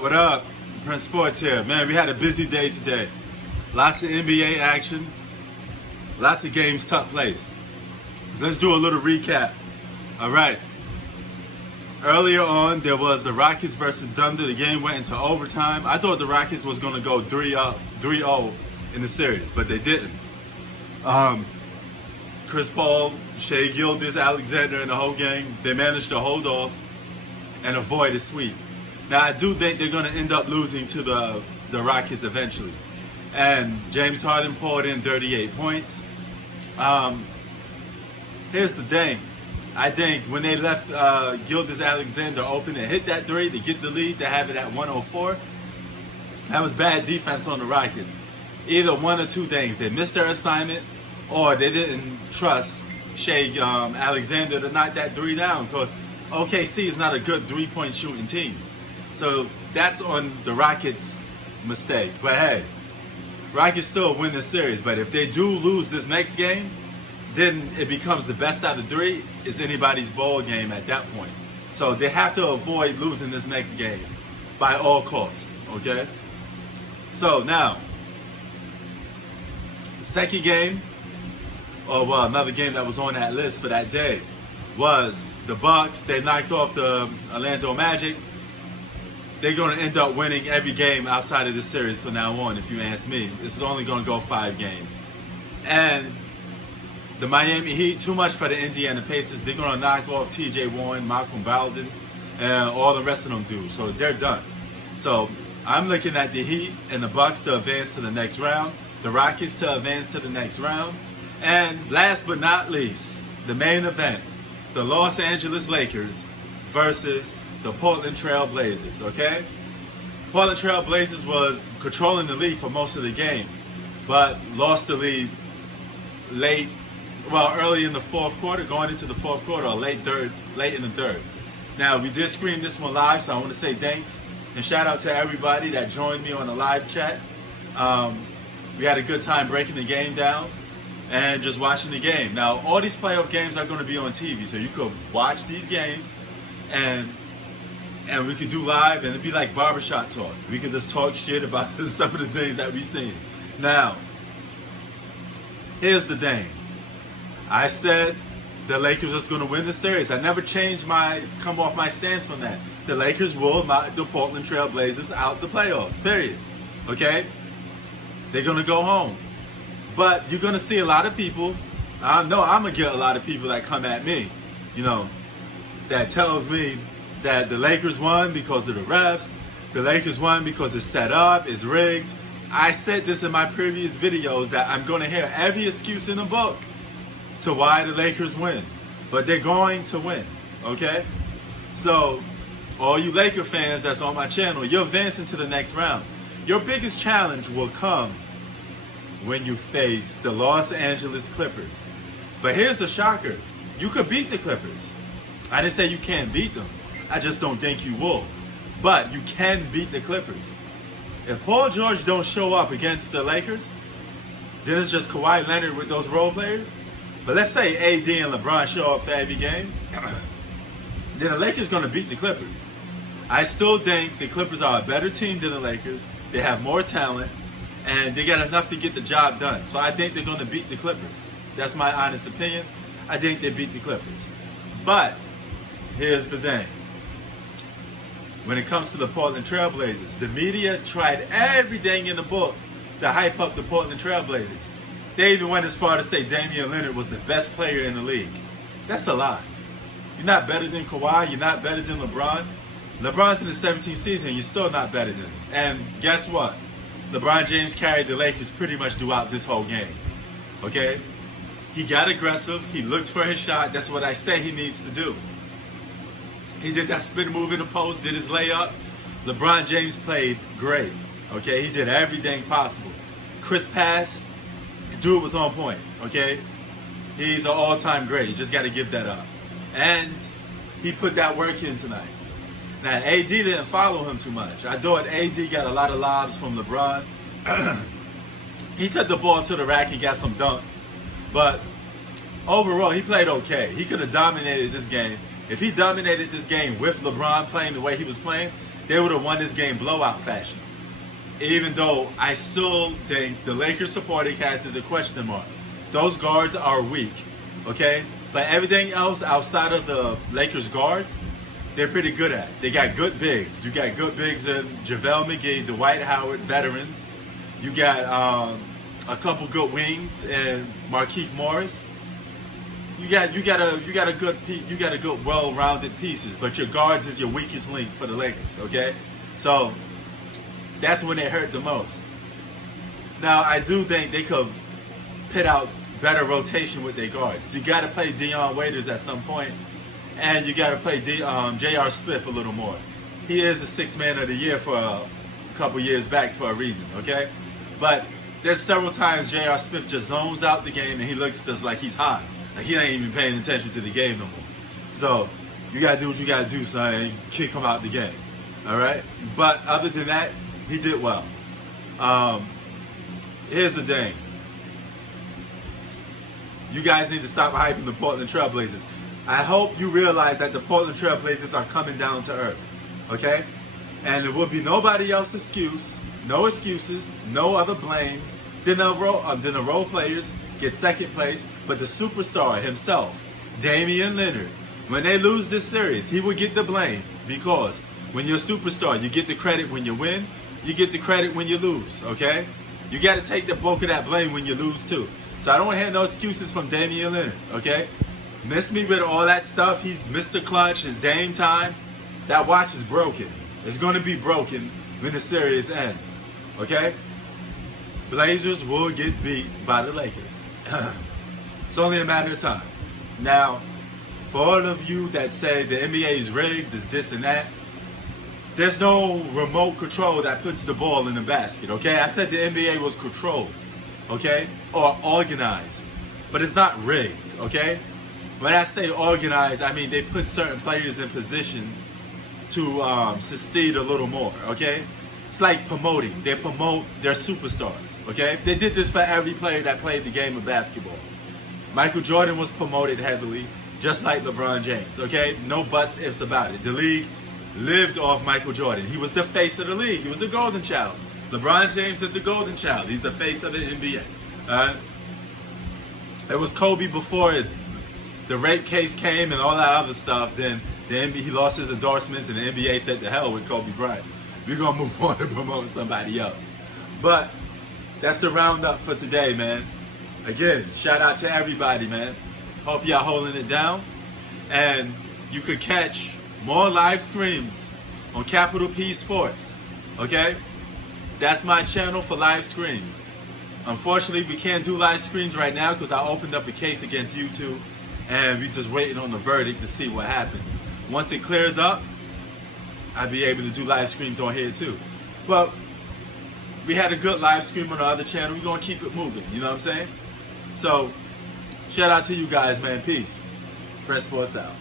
What up? Prince Sports here. Man, we had a busy day today. Lots of NBA action. Lots of games took place. So let's do a little recap. All right. Earlier on, there was the Rockets versus Thunder. The game went into overtime. I thought the Rockets was going to go 3-0 in the series, but they didn't. Chris Paul, Shai Gilgeous-Alexander, and the whole gang, they managed to hold off and avoid a sweep. Now, I do think they're going to end up losing to the Rockets eventually. And James Harden poured in 38 points. Here's the thing. I think when they left Gilgeous-Alexander open to hit that three, to get the lead, to have it at 104, that was bad defense on the Rockets. Either one or two things. They missed their assignment, or they didn't trust Shai Alexander to knock that three down, because OKC is not a good three-point shooting team. So that's on the Rockets' mistake. But hey, Rockets still win the series. But if they do lose this next game, then it becomes the best out of three. It's anybody's ball game at that point. So they have to avoid losing this next game by all costs, okay? So now, the second game, another game that was on that list for that day, was the Bucks. They knocked off the Orlando Magic. They're going to end up winning every game outside of this series from now on, if you ask me. This is only going to go 5 games. And the Miami Heat, too much for the Indiana Pacers. They're going to knock off T.J. Warren, Malcolm Brogdon, and all the rest of them do. So they're done. So I'm looking at the Heat and the Bucks to advance to the next round, the Rockets to advance to the next round, and last but not least, the main event, the Los Angeles Lakers versus the Portland Trail Blazers, okay? Portland Trail Blazers was controlling the lead for most of the game, but lost the lead early in the fourth quarter, going into the fourth quarter, or late in the third. Now, we did stream this one live, so I want to say thanks and shout out to everybody that joined me on the live chat. We had a good time breaking the game down and just watching the game. Now, all these playoff games are going to be on TV, so you could watch these games and we could do live, and it'd be like barbershop talk. We could just talk shit about some of the things that we've seen. Now, here's the thing. I said the Lakers was going to win the series. I never come off my stance from that. The Lakers will knock the Portland Trail Blazers out the playoffs, period. Okay? They're going to go home. But you're going to see a lot of people, I know I'm going to get a lot of people that come at me, that tells me that the Lakers won because of the refs, the Lakers won because it's set up, it's rigged. I said this in my previous videos that I'm going to hear every excuse in the book to why the Lakers win. But they're going to win, okay? So, all you Laker fans that's on my channel, you're advancing to the next round. Your biggest challenge will come when you face the Los Angeles Clippers. But here's a shocker. You could beat the Clippers. I didn't say you can't beat them. I just don't think you will. But you can beat the Clippers. If Paul George don't show up against the Lakers, then it's just Kawhi Leonard with those role players. But let's say AD and LeBron show up for every game, then the Lakers going to beat the Clippers. I still think the Clippers are a better team than the Lakers. They have more talent, and they got enough to get the job done. So I think they're going to beat the Clippers. That's my honest opinion. I think they beat the Clippers. But here's the thing. When it comes to the Portland Trail Blazers, the media tried everything in the book to hype up the Portland Trail Blazers. They even went as far to say Damian Lillard was the best player in the league. That's a lie. You're not better than Kawhi. You're not better than LeBron. LeBron's in the 17th season. You're still not better than him. And guess what? LeBron James carried the Lakers pretty much throughout this whole game. Okay? He got aggressive. He looked for his shot. That's what I say he needs to do. He did that spin move in the post, did his layup. LeBron James played great. Okay? He did everything possible. Crisp pass. Dude was on point. Okay? He's an all-time great. You just got to give that up. And he put that work in tonight. Now, AD didn't follow him too much. I thought AD got a lot of lobs from LeBron. He took the ball to the rack and got some dunks. But overall, he played okay. He could have dominated this game. If he dominated this game with LeBron playing the way he was playing, they would have won this game blowout fashion. Even though I still think the Lakers supporting cast is a question mark. Those guards are weak, okay? But everything else outside of the Lakers guards, they're pretty good at. They got good bigs. You got good bigs in JaVale McGee, Dwight Howard, veterans. You got a couple good wings and Markieff Morris. You got a good well-rounded pieces, but your guards is your weakest link for the Lakers, okay? So that's when it hurt the most. Now I do think they could pit out better rotation with their guards. You got to play Dion Waiters at some point, and you got to play J.R. Smith a little more. He is the sixth man of the year for a couple years back for a reason, okay? But there's several times J.R. Smith just zones out the game and he looks just like he's high. Like he ain't even paying attention to the game no more. So you got to do what you got to do, son, and kick him out the game, all right? But other than that, he did well. Here's the thing. You guys need to stop hyping the Portland Trail Blazers. I hope you realize that the Portland Trail Blazers are coming down to earth, okay? And there will be nobody else's excuse, no excuses, no other blames. Then the role players get second place, but the superstar himself, Damian Lillard, when they lose this series, he will get the blame because when you're a superstar, you get the credit when you win, you get the credit when you lose, okay? You got to take the bulk of that blame when you lose too. So I don't want to hear no excuses from Damian Lillard, okay? Miss me with all that stuff. He's Mr. Clutch, his Dame time. That watch is broken. It's going to be broken when the series ends, okay? Blazers will get beat by the Lakers. It's only a matter of time. Now, for all of you that say the NBA is rigged, there's this and that, there's no remote control that puts the ball in the basket, okay? I said the NBA was controlled, okay? Or organized. But it's not rigged, okay? When I say organized, I mean they put certain players in position to succeed a little more, okay? It's like promoting. They promote their superstars, okay? They did this for every player that played the game of basketball. Michael Jordan was promoted heavily, just like LeBron James, okay? No buts, ifs about it. The league lived off Michael Jordan. He was the face of the league. He was the golden child. LeBron James is the golden child. He's the face of the NBA. It was Kobe before the rape case came and all that other stuff. Then the NBA, he lost his endorsements and the NBA said to hell with Kobe Bryant. We're going to move on to promote somebody else. But that's the roundup for today, man. Again, shout out to everybody, man. Hope y'all holding it down. And you could catch more live streams on Capital P Sports, okay? That's my channel for live streams. Unfortunately, we can't do live streams right now because I opened up a case against YouTube and we're just waiting on the verdict to see what happens. Once it clears up, I'll be able to do live streams on here too. But we had a good live stream on the other channel. We're going to keep it moving, you know what I'm saying? So, shout out to you guys, man. Peace. Press Sports out.